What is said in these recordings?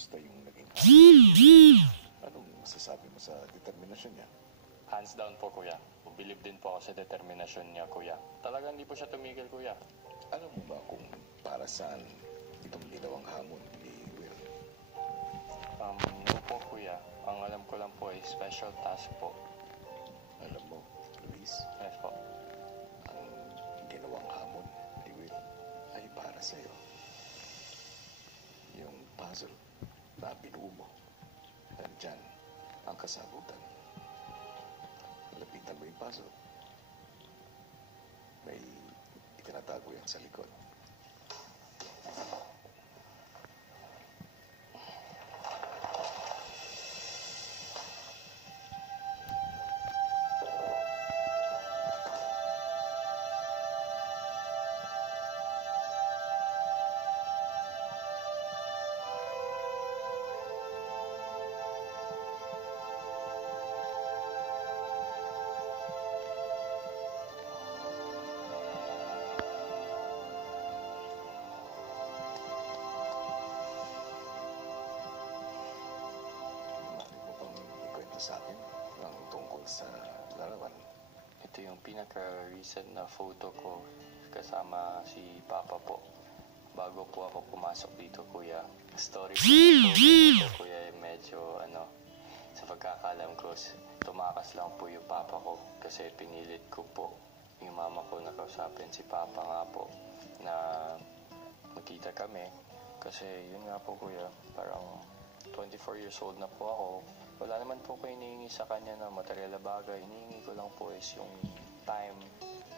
Kamusta yung naging hapon? Anong masasabi mo sa determinasyon niya? Hands down po, kuya. Believe din po ako sa determinasyon niya, kuya. Talagang hindi po siya tumigil, kuya. Alam mo ba kung para saan itong ginawang hamon ni Will? Po, kuya. Ang alam ko lang po ay special task po. Alam mo, Luis, Yes po. ang ginawang hamon ni Will ay para sa'yo. Yung puzzle na binuo mo, nandyan ang kasagutan. Lapitan mo yung puzzle. May itinatago yan sa likod. Sa akin ang tungkol sa larawan. Ito yung pinaka-recent na photo ko kasama si Papa po. Bago po ako pumasok dito, kuya. Story po ito, kuya, medyo sa pagkakalam ko, tumakas lang po yung Papa ko kasi pinilit ko po yung mama ko na kausapin si Papa nga po na magkita kami. Kasi yun nga po, kuya, parang 24 years old na po ako. Wala naman po ko hinihingi sa kanya na material na bagay. Hinihingi ko lang po is yung time,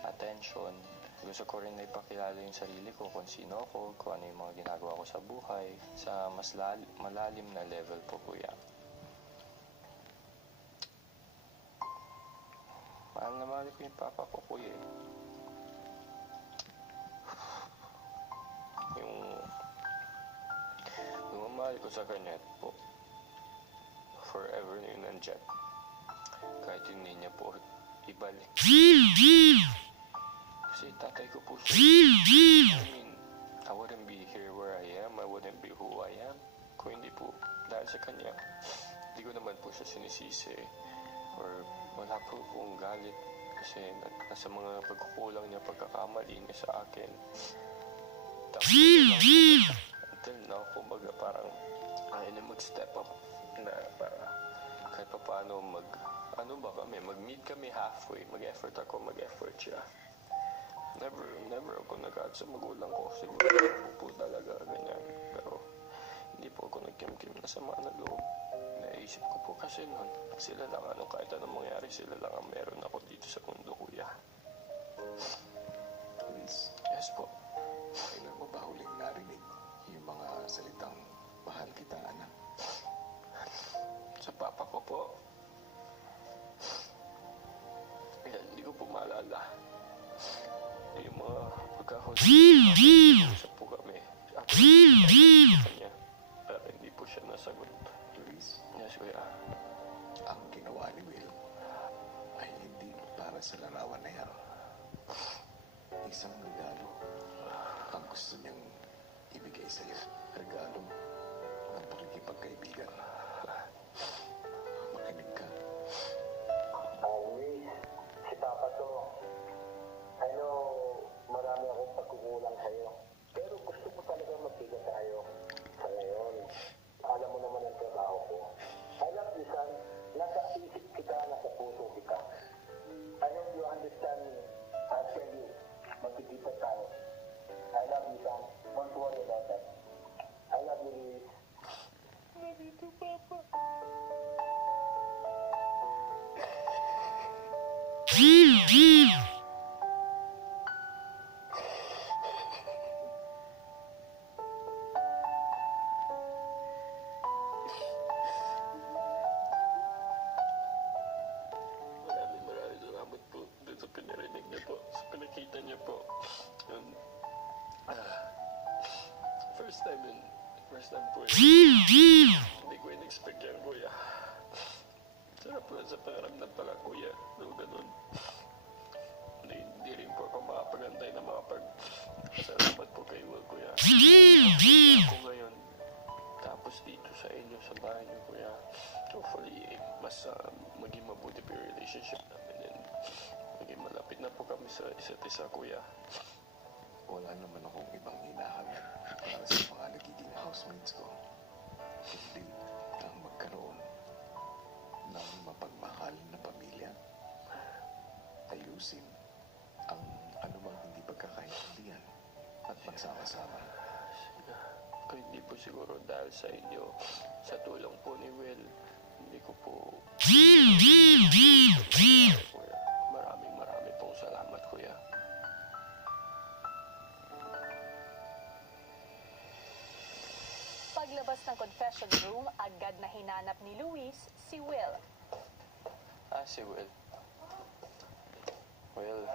attention. Gusto ko rin na ipakilala yung sarili ko, kung sino ako, kung ano yung mga ginagawa ko sa buhay, sa mas malalim na level po, kuya. Mahal na mahal ko yung Papa ko, kuya. Yung mahal ko sa kanya po, forever na yun nandyan. Kahit hindi niya po ibalik. Kasi tatay ko po siya. I wouldn't be here where I am. I wouldn't be who I am. Kung hindi po dahil sa kanya. Hindi ko naman po siya sinisisi. Or wala po akong galit. Kasi nasa mga pagkukulang niya, pagkakamali niya sa akin. Tapos until now, kumbaga parang ayaw na mag-step up na para kahit pa paano mag-meet kami halfway, mag-effort ako, mag-effort siya. Never ako nag-add sa magulang ko, siguro po talaga ganyan, pero hindi po ako nagkimkim na sama na loob. Naisip ko po kasi nun, sila lang kahit anong mangyari, sila lang ang meron ako dito sa mundo, kuya. Luis, Yes po. kailan mo ba huling narinig yung mga salitang mahal kita, anak? Sa Papa ko po. Hindi ko po maalala. Yung mga pagkahuli. Isa po kami. Ako sa kanya. Pero hindi po siya nasagot. Luis, Yes, kuya. ang ginawa ni Will ay hindi para sa larawan na yan. Isang regalo ang gusto niyang ibigay sa iyo. Regalo ng pakikipagkaibigan. Makinig ka. Luis, si Papa to. I know marami akong pagkukulang sa'yo. Pero gusto ko talaga magbiga tayo sa ngayon. Alam mo naman ang trabaho ko. I love you, son. Nasa isip kita, nasa puso kita. I hope you understand. I'll tell you, magkikita tayo. I love you, son. Don't worry about that. I love you, Luis. Love you too, Papa. Maraming salamat po dun sa pinarinig niyo po, sa pinakita niyo po. And, first time po yun. Hindi ko in-expect yan, kuya. Sarap lang sa pangaramdam pala, kuya. No, ganun. Hindi rin po ako makapagantay na makapag-salamat po kay Will, kuya. Ako ngayon, tapos dito sa inyo, sa bahay niyo, kuya. Hopefully, mas maging mabuti pa yung relationship namin and maging malapit na po kami sa isa't isa, kuya. Wala naman akong ibang hinahanap para sa mga nagiging housemates ko. Kundi ang magkaroon ng mapagmahal na pamilya. Ayusin ang anumang hindi pagkakaintindihan at magsama-sama. Kung hindi po siguro dahil sa inyo, sa tulong po ni Will, hindi ko po... Kuya, maraming pong salamat, kuya. Paglabas ng confession room, agad na hinanap ni Luis si Will. Si Will. Will.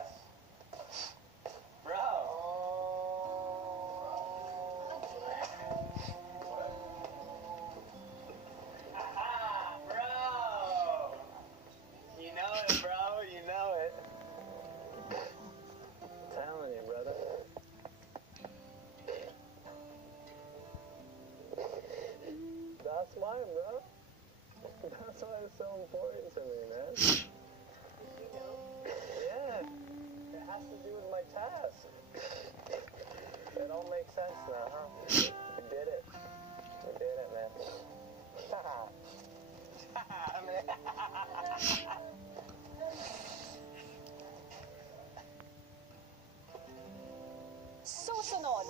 You know it, bro. You know it. Telling you, brother. That's why, bro. That's why it's so important to me, man. You know? Yeah. It has to do with my task. It all makes sense now, huh? We did it. We did it, man. Susunod,